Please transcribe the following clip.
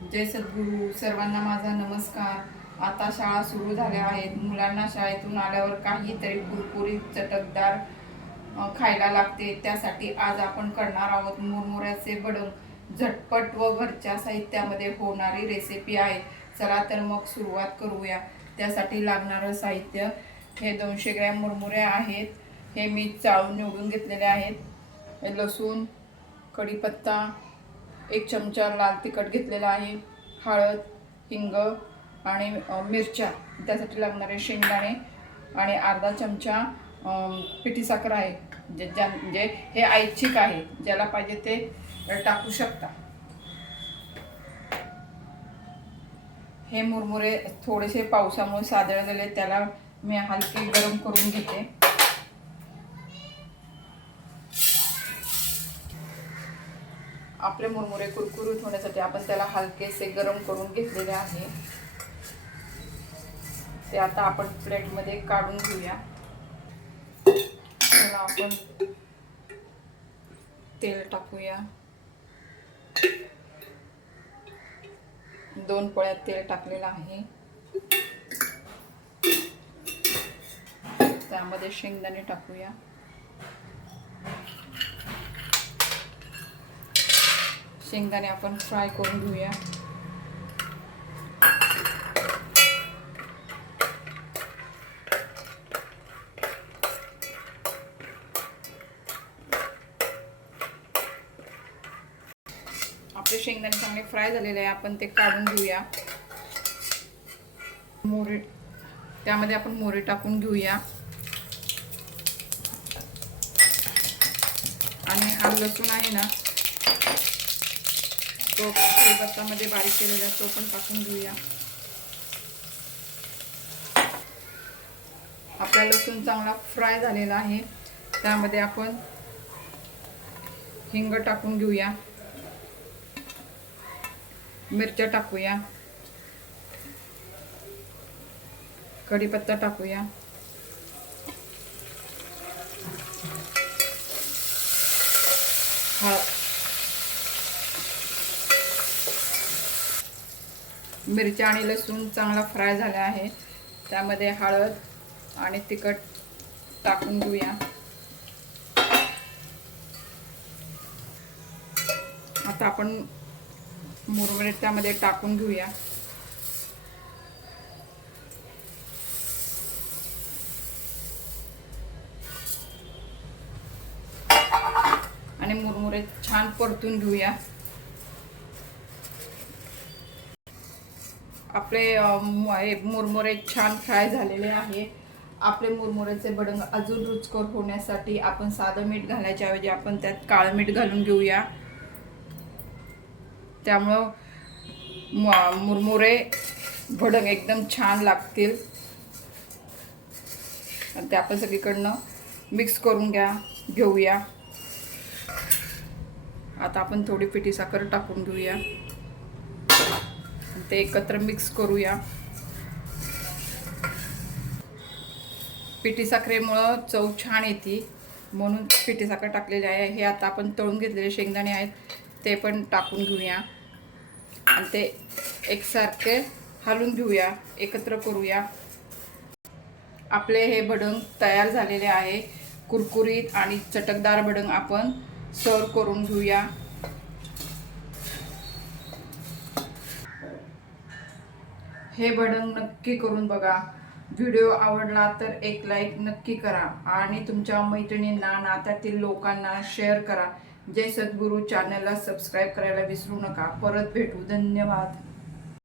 जय सद्गुरू सर्वांना माझा नमस्कार. आता शाळा सुरू झाल्या आहेत. मुलांना शाळेतून आल्यावर काहीतरी कुरकुरीत चटकदार खायला लागते. त्यासाठी आज आपण करणार आहोत मुरमुऱ्याचे बडंग झटपट व घरच्या साहित्यामध्ये होणारी रेसिपी आहे. चला तर मग सुरुवात करूया. त्यासाठी लागणारं साहित्य हे दोनशे ग्रॅम मुरमुरे आहेत. हे मी चाळून निवडून घेतलेले आहेत. लसूण कढीपत्ता एक चमचा लाल तिखट घेतलेला आहे हळद हिंग आणि मिरच्या. त्यासाठी लागणारे शेंगदाणे आणि अर्धा चमचा पिठी साखर आहे जे ज्या म्हणजे हे ऐच्छिक आहे ज्याला पाहिजे ते टाकू शकता. हे मुरमुरे थोडेसे पावसामुळे सादळलेले त्याला मी हलके गरम करून घेते. आपले मुरमुरे कुरकुरीत होण्यासाठी आपण त्याला हलकेसे गरम करून घेतलेले आहे. ते आता आपण प्लेटमध्ये काढून घेऊया. त्याला आपण तेल टाकूया. दोन पोळ्यात तेल टाकलेलं आहे. त्यामध्ये शेंगदाणे टाकूया. शेंगदाणे आपण फ्राय करून घेऊया. आपले शेंगदाणे चांगले फ्राय झालेले आहे आपण ते काढून घेऊया. मोरे त्यामध्ये आपण मोरे टाकून घेऊया. आणि हा लसूण आहे ना तो कढीपत्तामध्ये बारीक केलेला तो पण टाकून घेऊया. आपला लसूण चांगला फ्राय झालेला आहे. त्यामध्ये आपण हिंग टाकून घेऊया. मिरच्या टाकूया. कढीपत्ता टाकूया. हा मिरच्या आणि लसूण चांगला फ्राय झाला आहे. त्यामध्ये हळद आणि तिखट टाकून घेऊया. आता आपण मुरमुरे त्यामध्ये टाकून घेऊया. आणि मुरमुरे छान परतून घेऊया. आपले हे मुरमुरे छान फ्राय झालेले आहे. आपले मुरमुऱ्याचे बडंग अजून रुचकर होण्यासाठी आपण साधं मीठ घालायच्या ऐवजी आपण त्यात काळं मीठ घालून घेऊया. त्यामुळं मुरमुरे भडंग एकदम छान लागतील. ते आपण सगळीकडनं मिक्स करून घ्या घेऊया. आता आपण थोडी पिठी साखर टाकून घेऊया. ते एकत्र मिक्स करूया. पिठी साखरेमुळं चव छान येते. म्हणून पिठी साखर टाकलेली आहे. हे आता आपण तळून घेतलेले शेंगदाणे आहेत ते पण टाकून घेऊया. आणि ते एकसारखे हलून घेऊया एकत्र करूया. आपले हे भडंग तयार झालेले आहे. कुरकुरीत आणि चटकदार भडंग आपण सर्व करून घेऊया. हे बटन नक्की करून बघा. व्हिडिओ आवडला तर एक लाईक नक्की करा आणि तुमच्या मैत्रिणींना नात्यातील लोकांना शेअर करा. जय सद्गुरू. चॅनलला सबस्क्राईब करायला विसरू नका. परत भेटू. धन्यवाद.